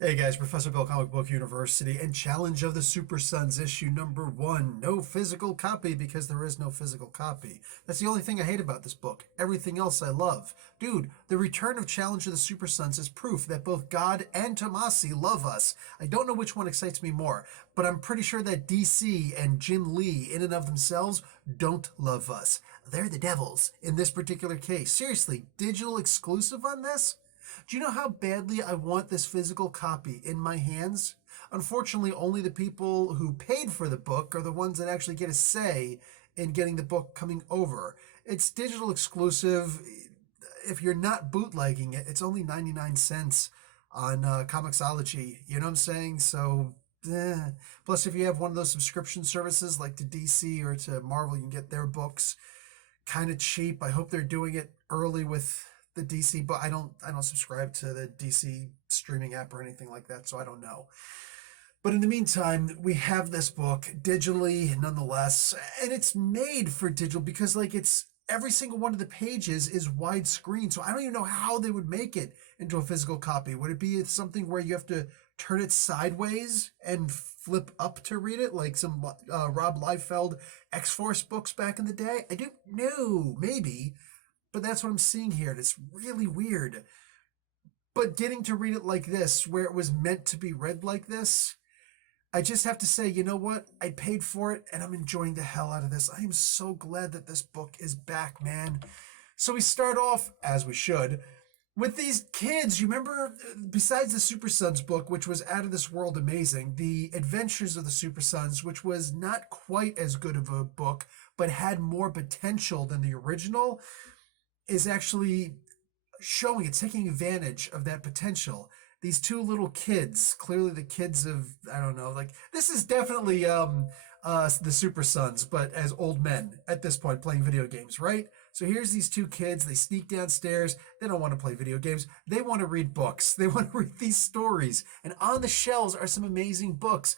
Hey guys, Professor Bill, Comic Book University, and Challenge of the Super Sons, issue number one. No physical copy because there is no physical copy. That's the only thing I hate about this book. Everything else I love. Dude, the return of Challenge of the Super Sons is proof that both God and Tomasi love us. I don't know which one excites me more, but I'm pretty sure that DC and Jim Lee, in and of themselves, don't love us. They're the devils in this particular case. Seriously, digital exclusive on this? Do you know how badly I want this physical copy in my hands? Unfortunately, only the people who paid for the book are the ones that actually get a say in getting the book coming over. It's digital exclusive. If you're not bootlegging it, it's only 99 cents on Comixology. You know what I'm saying? So, plus, if you have one of those subscription services like to DC or to Marvel, you can get their books kind of cheap. I hope they're doing it early with the DC, but I don't subscribe to the DC streaming app or anything like that, so I don't know. But in the meantime, we have this book digitally nonetheless, and it's made for digital because like it's every single one of the pages is widescreen. So I don't even know how they would make it into a physical copy. Would it be something where you have to turn it sideways and flip up to read it, like some Rob Liefeld X Force books back in the day? I don't know, maybe, but that's what I'm seeing here, and it's really weird. But getting to read it like this, where it was meant to be read like this, I just have to say, you know what? I paid for it, and I'm enjoying the hell out of this. I am so glad that this book is back, man. So we start off, as we should, with these kids. You remember, besides the Super Sons book, which was out of this world amazing, the Adventures of the Super Sons, which was not quite as good of a book, but had more potential than the original, is actually showing it's taking advantage of that potential. These two little kids, clearly the kids of, I don't know, like this is definitely the Super Sons, but as old men at this point playing video games, right? So here's these two kids, they sneak downstairs, they don't want to play video games, they want to read books, they want to read these stories, and on the shelves are some amazing books.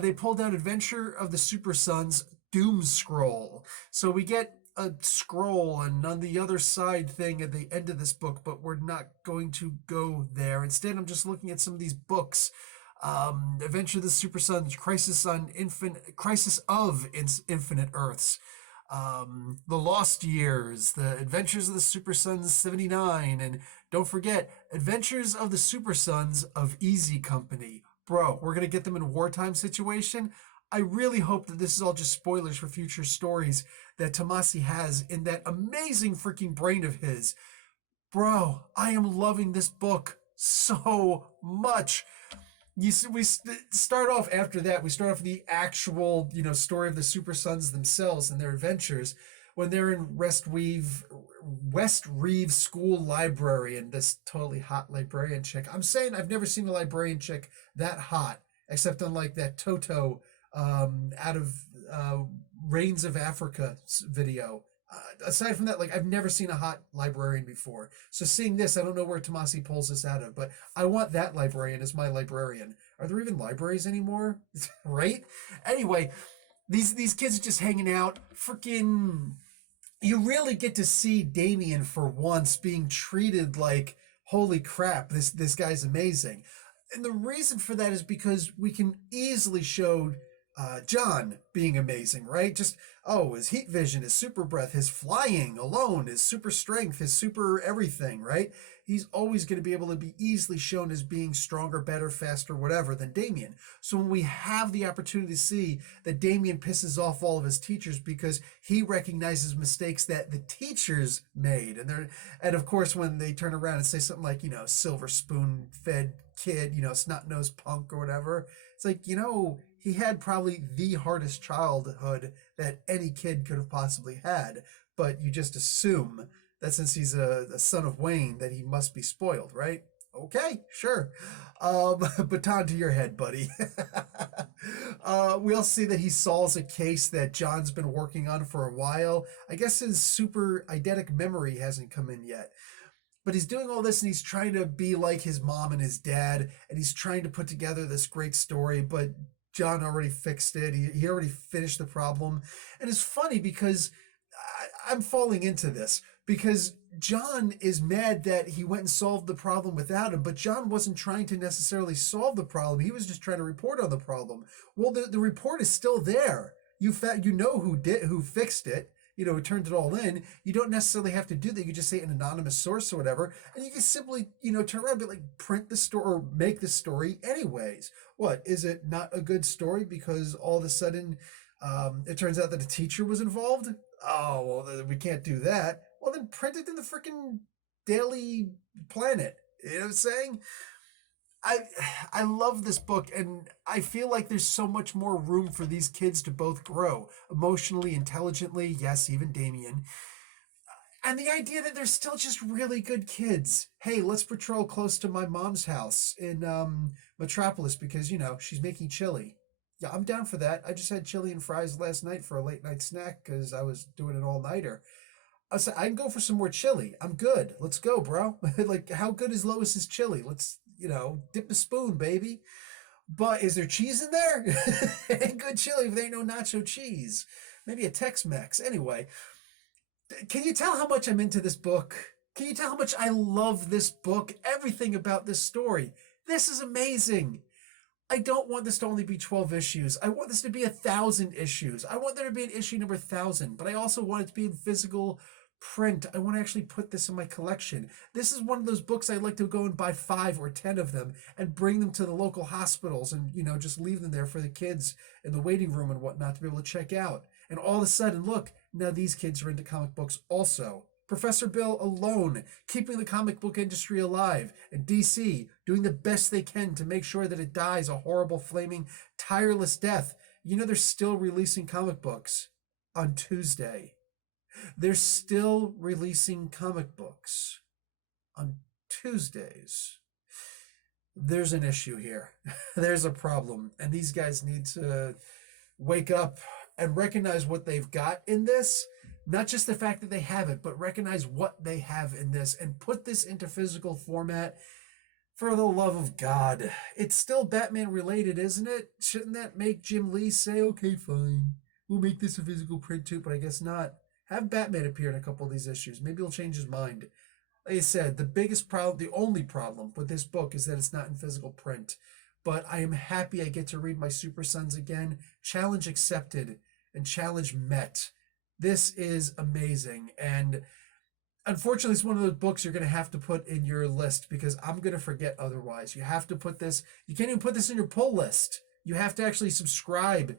They pulled out Adventure of the Super Sons Doom Scroll. So we get a scroll and on the other side thing at the end of this book, but we're not going to go there. Instead, I'm just looking at some of these books. Adventure of the Super Sons, Crisis of Infinite Earths, The Lost Years, The Adventures of the Super Sons 79, and don't forget, Adventures of the Super Sons of Easy Company. Bro, we're going to get them in a wartime situation. I really hope that this is all just spoilers for future stories that Tomasi has in that amazing freaking brain of his. Bro, I am loving this book so much. We start off after that. We start off the actual, story of the Super Sons themselves and their adventures when they're in West Reeve School Library, and this totally hot librarian chick. I'm saying I've never seen a librarian chick that hot, except on like that Toto out of Reigns of Africa video. Aside from that, like I've never seen a hot librarian before. So seeing this, I don't know where Tomasi pulls this out of, but I want that librarian as my librarian. Are there even libraries anymore? Right? Anyway, these kids are just hanging out. Freaking, you really get to see Damien for once being treated like holy crap. This guy's amazing. And the reason for that is because we can easily show John being amazing, right? Just, oh, his heat vision, his super breath, his flying alone, his super strength, his super everything, right? He's always going to be able to be easily shown as being stronger, better, faster, whatever than Damien. So when we have the opportunity to see that Damien pisses off all of his teachers because he recognizes mistakes that the teachers made, and of course when they turn around and say something like, silver spoon fed kid, snot nosed punk or whatever, it's like, he had probably the hardest childhood that any kid could have possibly had, but you just assume that since he's a son of Wayne that he must be spoiled, right? Okay, sure. Baton to your head, buddy. We also see that he solves a case that John's been working on for a while. I guess his super eidetic memory hasn't come in yet. But he's doing all this and he's trying to be like his mom and his dad, and he's trying to put together this great story, but John already fixed it. He already finished the problem. And it's funny because I'm falling into this because John is mad that he went and solved the problem without him, but John wasn't trying to necessarily solve the problem. He was just trying to report on the problem. Well, the report is still there. You know who fixed it. You know, who turned it all in. You don't necessarily have to do that. You just say an anonymous source or whatever, and you can simply, turn around and be like, print the story or make the story anyways. What, is it not a good story because all of a sudden it turns out that a teacher was involved? Oh, well, we can't do that. Well, then print it in the freaking Daily Planet. You know what I'm saying? I I love this book, and I feel like there's so much more room for these kids to both grow emotionally, intelligently. Yes, even Damien. And the idea that they're still just really good kids. Hey, let's patrol close to my mom's house in Metropolis because she's making chili. Yeah, I'm down for that. I just had chili and fries last night for a late night snack because I was doing an all nighter. I said, I can go for some more chili. I'm good. Let's go, bro. Like, how good is Lois's chili? Let's, dip a spoon, baby. But is there cheese in there? It ain't good chili if there ain't no nacho cheese. Maybe a Tex-Mex. Anyway, can you tell how much I'm into this book? Can you tell how much I love this book? Everything about this story. This is amazing. I don't want this to only be 12 issues. I want this to be 1,000 issues. I want there to be an issue number 1,000, but I also want it to be in physical print. I want to actually put this in my collection. This is one of those books I'd like to go and buy 5 or 10 of them and bring them to the local hospitals and, just leave them there for the kids in the waiting room and whatnot to be able to check out. And all of a sudden, look, now these kids are into comic books also. Professor Bill alone, keeping the comic book industry alive, and DC doing the best they can to make sure that it dies a horrible, flaming, tireless death. They're still releasing comic books on Tuesday. They're still releasing comic books on Tuesdays. There's an issue here. There's a problem. And these guys need to wake up and recognize what they've got in this. Not just the fact that they have it, but recognize what they have in this and put this into physical format. For the love of God. It's still Batman related, isn't it? Shouldn't that make Jim Lee say, okay, fine, we'll make this a physical print too, but I guess not. Have Batman appear in a couple of these issues. Maybe he'll change his mind. Like I said, the biggest problem, the only problem with this book is that it's not in physical print. But I am happy I get to read my Super Sons again. Challenge accepted and challenge met. This is amazing. And unfortunately, it's one of those books you're going to have to put in your list because I'm going to forget otherwise. You have to put this, you can't even put this in your pull list. You have to actually subscribe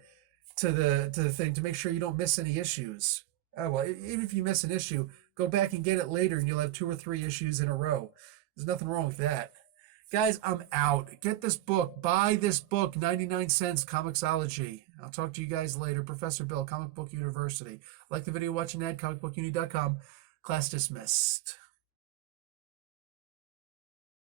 to the thing to make sure you don't miss any issues. Oh, well, even if you miss an issue, go back and get it later and you'll have 2 or 3 issues in a row. There's nothing wrong with that. Guys, I'm out. Get this book. Buy this book, 99 cents, Comixology. I'll talk to you guys later. Professor Bill, Comic Book University. Like the video, watch an ad, comicbookuni.com. Class dismissed.